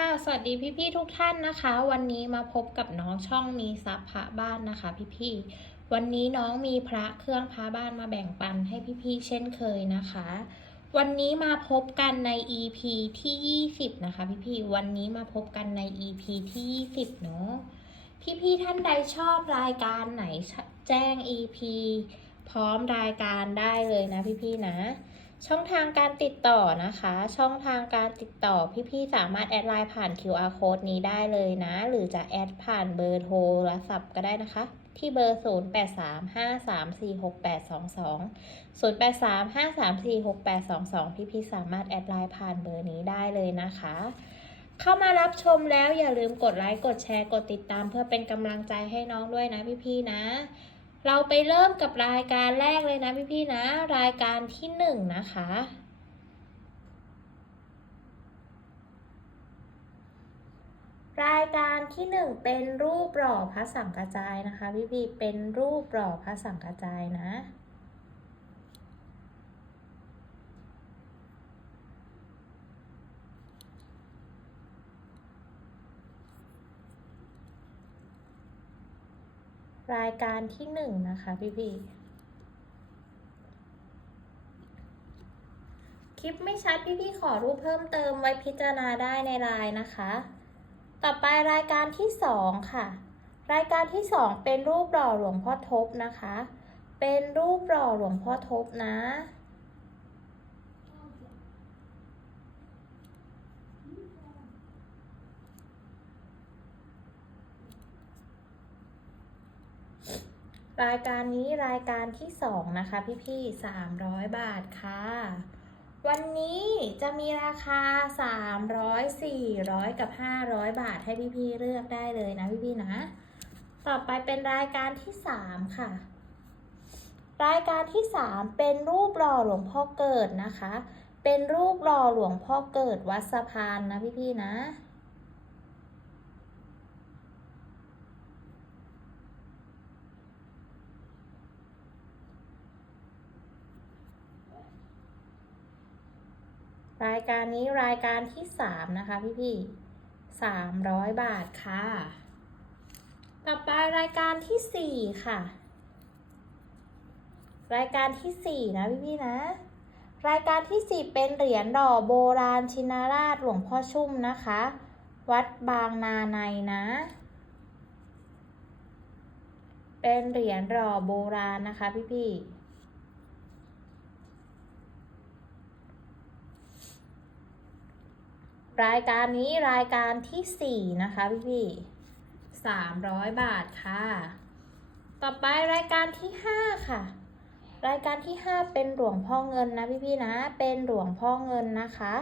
ค่ะ สวัสดีพี่ๆทุกท่านนะคะ วันนี้มาพบกับน้องช่องมีทรัพพระบ้านนะคะ พี่ๆวันนี้น้องมีพระเครื่องพระบ้านมาแบ่งปันให้พี่ๆเช่นเคยนะคะ วันนี้มาพบกันใน EP ที่ 20 นะคะ พี่ๆวันนี้มาพบกันใน EP ที่ 20 เนาะพี่ๆท่านใดชอบรายการไหนแจ้ง EP พร้อมรายการได้เลยนะพี่ๆนะ ช่องทางการติดต่อนะคะ ช่องทางการติดต่อพี่ๆสามารถแอดไลน์ผ่าน QR code นี้ได้เลยนะ หรือจะแอดผ่านเบอร์โทรศัพท์ก็ได้นะคะ ที่เบอร์ 0835346822 0835346822 พี่ๆสามารถแอดไลน์ผ่านเบอร์นี้ได้เลยนะคะ เข้ามารับชมแล้วอย่าลืมกดไลค์กดแชร์กดติดตามเพื่อเป็นกำลังใจให้น้องด้วยนะพี่ๆนะ เราไปเริ่มกับรายการแรกเลยนะพี่ๆนะ รายการที่หนึ่งนะคะ รายการที่หนึ่งเป็นรูปหล่อพระสังกระจายนะคะพี่ๆเป็นรูปหล่อพระสังกระจายนะ รายการที่หนึ่งนะคะพี่พี่คลิปไม่ชัดพี่พี่ขอรูปเพิ่มเติมไว้พิจารณาได้ในไลน์นะคะ ต่อไปรายการที่สองค่ะ รายการที่สองเป็นรูปหล่อหลวงพ่อทบนะคะ เป็นรูปหล่อหลวงพ่อทบนะ รายการนี้รายการที่สองนะคะพี่ๆสามร้อยบาทค่ะ วันนี้จะมีราคา300 400กับ500บาทให้พี่ๆเลือกได้เลยนะพี่ๆนะ ต่อไปเป็นรายการที่3ค่ะ รายการที่3เป็นรูปหล่อหลวงพ่อเกิดนะคะ เป็นรูปหล่อหลวงพ่อเกิดวัดสะพานนะพี่ๆนะ รายการนี้รายการที่สามนะคะพี่พี่สามร้อยบาทค่ะ ต่อไปรายการที่สี่ค่ะ รายการที่สี่นะพี่พี่นะ รายการที่สี่เป็นเหรียญหล่อโบราณชินราชหลวงพ่อชุ่มนะคะ วัดบางนาในนะ เป็นเหรียญหล่อโบราณนะคะพี่พี่ๆ รายการนี้รายการที่สี่นะคะพี่พี่สามร้อยบาทค่ะ ต่อไปรายการที่ห้าค่ะ รายการที่ห้าเป็นหลวงพ่อเงินนะพี่พี่นะ เป็นหลวงพ่อเงินนะคะ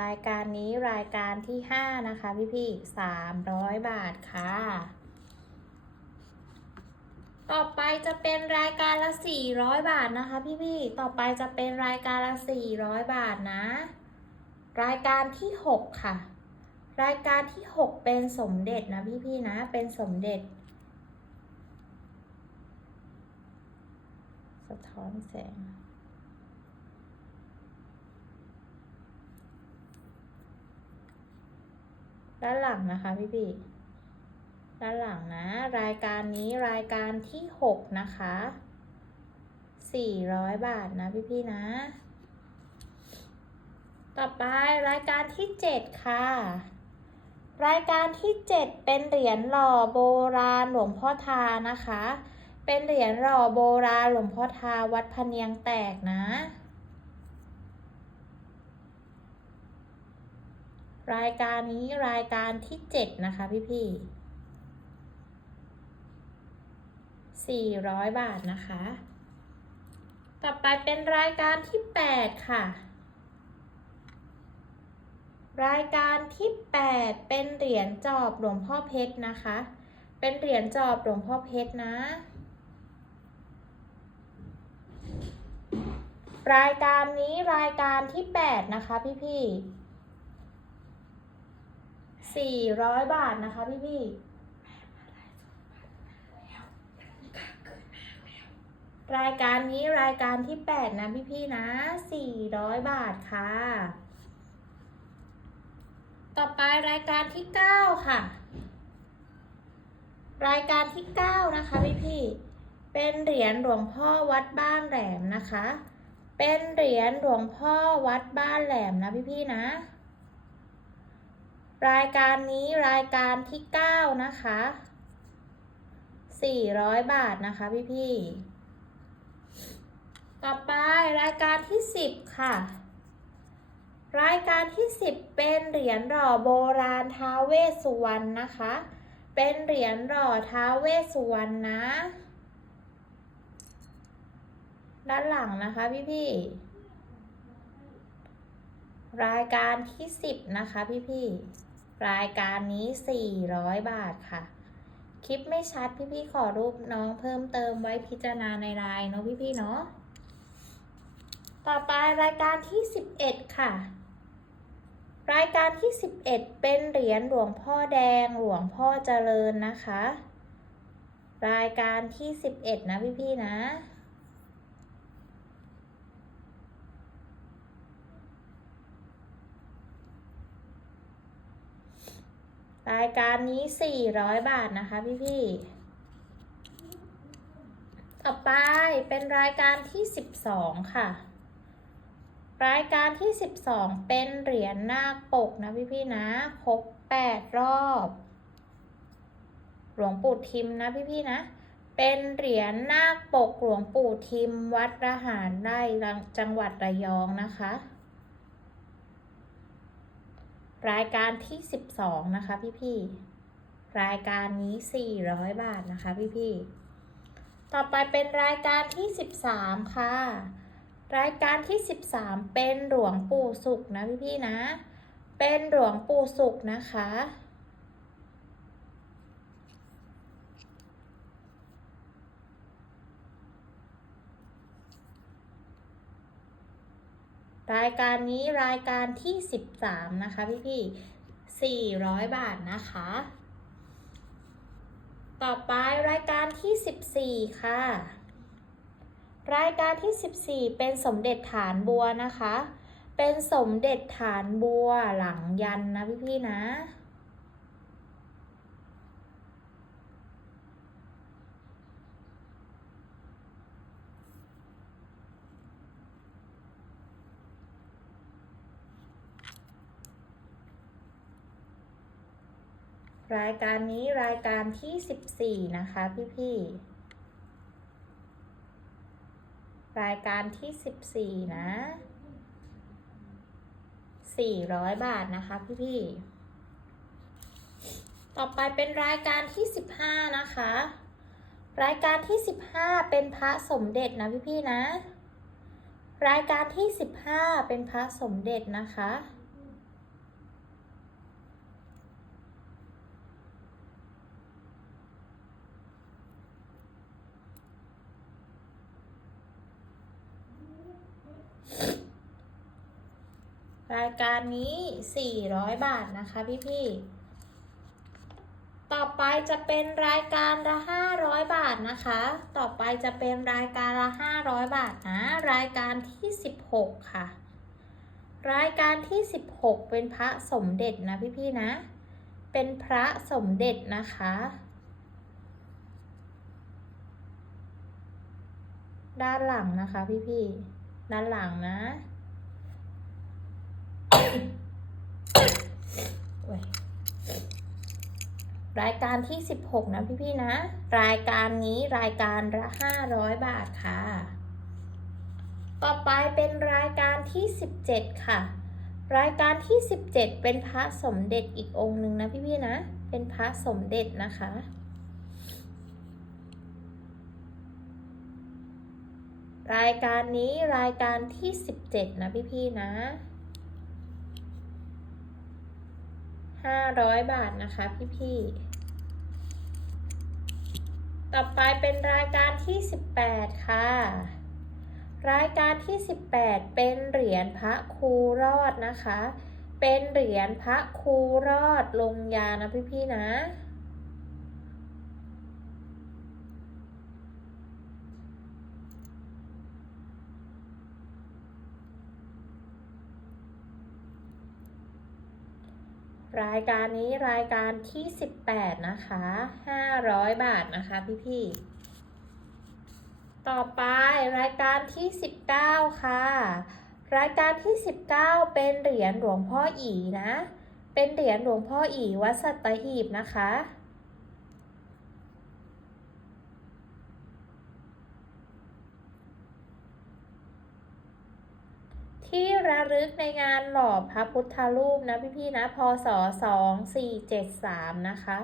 รายการนี้รายการที่ห้านะคะ พี่พี่สามร้อยบาทค่ะ ต่อไปจะเป็นรายการละสี่ร้อยบาทนะคะ พี่พี่ต่อไปจะเป็นรายการละสี่ร้อยบาทนะ รายการที่หกค่ะ รายการที่หกเป็นสมเด็จนะพี่พี่นะ เป็นสมเด็จ สะท้อนแสง ด้านหลังนะคะพี่พี่ด้านหลังนะ รายการนี้รายการที่หกนะคะสี่ร้อยบาทนะพี่พี่นะ ต่อไปรายการที่เจ็ดค่ะ รายการที่เจ็ดเป็นเหรียญหล่อโบราณหลวงพ่อทานะคะ เป็นเหรียญหล่อโบราณหลวงพ่อทาวัดพเนียงแตกนะ รายการนี้รายการที่เจ็ดนะคะพี่พี่สี่ร้อยบาทนะคะ ต่อไปเป็นรายการที่แปดค่ะ รายการที่แปดเป็นเหรียญจอบหลวงพ่อเพชรนะคะ เป็นเหรียญจอบหลวงพ่อเพชรนะ รายการนี้รายการที่แปดนะคะพี่พี่ สี่ร้อยบาทนะคะพี่พี่รายการนี้รายการที่แปดนะพี่พี่นะสี่ร้อยบาทค่ะ ต่อไปรายการที่เก้าค่ะ รายการที่เก้านะคะพี่พี่เป็นเหรียญหลวงพ่อวัดบ้านแหลมนะคะ เป็นเหรียญหลวงพ่อวัดบ้านแหลมนะพี่พี่นะ รายการนี้รายการที่เก้านะคะสี่ร้อยบาทนะคะพี่พี่ๆต่อไปรายการที่สิบค่ะ รายการที่สิบเป็นเหรียญหล่อโบราณท้าเวสุวรรณนะคะ เป็นเหรียญหล่อท้าเวสุวรรณนะ ด้านหลังนะคะพี่พี่ๆรายการที่สิบนะคะพี่พี่ๆ รายการนี้สี่ร้อยบาทค่ะ คลิปไม่ชัดพี่ๆขอรูปน้องเพิ่มเติมไว้พิจารณาในไลน์เนาะพี่ๆเนาะ ต่อไปรายการที่สิบเอ็ดค่ะ รายการที่ 11 เป็นเหรียญหลวงพ่อแดงหลวงพ่อเจริญนะคะ รายการที่ 11 นะพี่ๆนะ รายการนี้ 400 บาทนะคะพี่ๆต่อไปเป็นรายการที่ 12 ค่ะ รายการที่ 12 เป็นเหรียญนาคปกนะพี่ๆนะครบ8 รอบ หลวงปู่ทิมนะพี่ๆนะ เป็นเหรียญนาคปกหลวงปู่ทิมวัดระหารไร่จังหวัดระยองนะคะ รายการที่ 12 นะคะพี่ๆ รายการนี้ 400 บาทนะคะพี่ๆ ต่อไปเป็นรายการที่ 13 ค่ะ รายการที่ 13 เป็นหลวงปู่สุขนะพี่ๆนะ เป็นหลวงปู่สุขนะคะ รายการนี้รายการที่ 13 นะคะพี่พี่ 400 บาทนะคะ ต่อไปรายการที่ 14 ค่ะ รายการที่ 14 เป็นสมเด็จฐานบัวนะคะ เป็นสมเด็จฐานบัวหลังยันนะพี่พี่นะ รายการนี้รายการที่ 14 นะคะพี่ๆ รายการที่ 14 นะ 400 บาทนะคะพี่ๆ ต่อไปเป็นรายการที่ 15 นะคะ รายการที่ 15 เป็นพระสมเด็จนะพี่ๆ นะ รายการที่ 15 เป็นพระสมเด็จนะคะ รายการนี้ 400 บาทนะคะพี่ๆต่อไปจะเป็นรายการละ 500 บาทนะคะ ต่อไปจะเป็นรายการละ 500 บาทนะ รายการที่ 16 ค่ะ รายการที่ 16 เป็นพระสมเด็จนะพี่ๆนะ เป็นพระสมเด็จนะคะด้านหลังนะคะพี่ๆด้านหลังนะ รายการที่ 16 นะพี่ๆนะ รายการนี้รายการละ500 บาทค่ะ ต่อไปเป็นรายการที่ 17 ค่ะ รายการที่ 17 เป็นพระสมเด็จอีกองค์หนึ่งนะพี่ๆนะ เป็นพระสมเด็จนะคะรายการนี้รายการที่ 17 นะพี่ ๆ นะ 500บาทนะคะพี่ๆ ต่อไปเป็นรายการที่18ค่ะ รายการที่18เป็นเหรียญพระครูรอดนะคะเเป็นเหรียญพระครูรอดลงยานะพี่ๆนะ รายการนี้รายการที่ 18 นะคะ 500 บาทนะคะพี่ๆต่อไปรายการที่ 19 ค่ะ รายการที่ 19 เป็นเหรียญหลวงพ่ออีนะ เป็นเหรียญหลวงพ่ออีวัดสัตหีบนะคะ ที่ระลึกในงานหล่อพระพุทธรูปนะพี่ๆนะพศ2473 นะคะ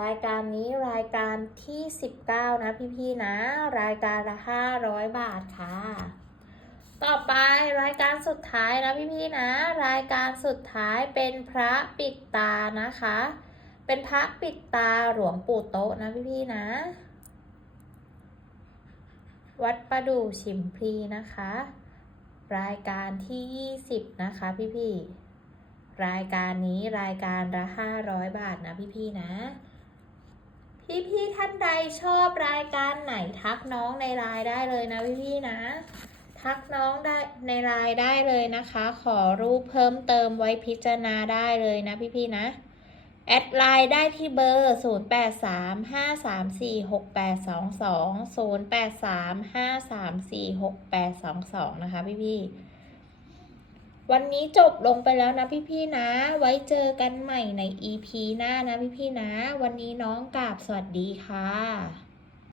รายการนี้รายการที่ 19 นะพี่ๆนะ รายการละ 500 บาทค่ะ ต่อไปรายการสุดท้ายนะพี่ๆนะ รายการสุดท้ายเป็นพระปิดตานะคะ เป็นพระปิดตาหลวงปู่โตะนะพี่ๆนะ วัดประดู่ฉิมพลีนะคะ รายการที่ 20 นะคะพี่ๆรายการนี้รายการละ500 บาทนะพี่ๆนะพี่ๆท่านใดชอบรายการไหนทักน้องในไลน์ได้เลยนะพี่ๆนะ ทักน้องได้ในไลน์ได้เลยนะคะ ขอรูปเพิ่มเติมไว้พิจารณาได้เลยนะพี่ๆนะ แอดไลน์ได้ที่เบอร์ 0835346822 0835346822 นะคะพี่พี่วันนี้จบลงไปแล้วนะพี่พี่นะ ไว้เจอกันใหม่ใน EP หน้านะพี่พี่นะ วันนี้น้องกราบสวัสดีค่ะ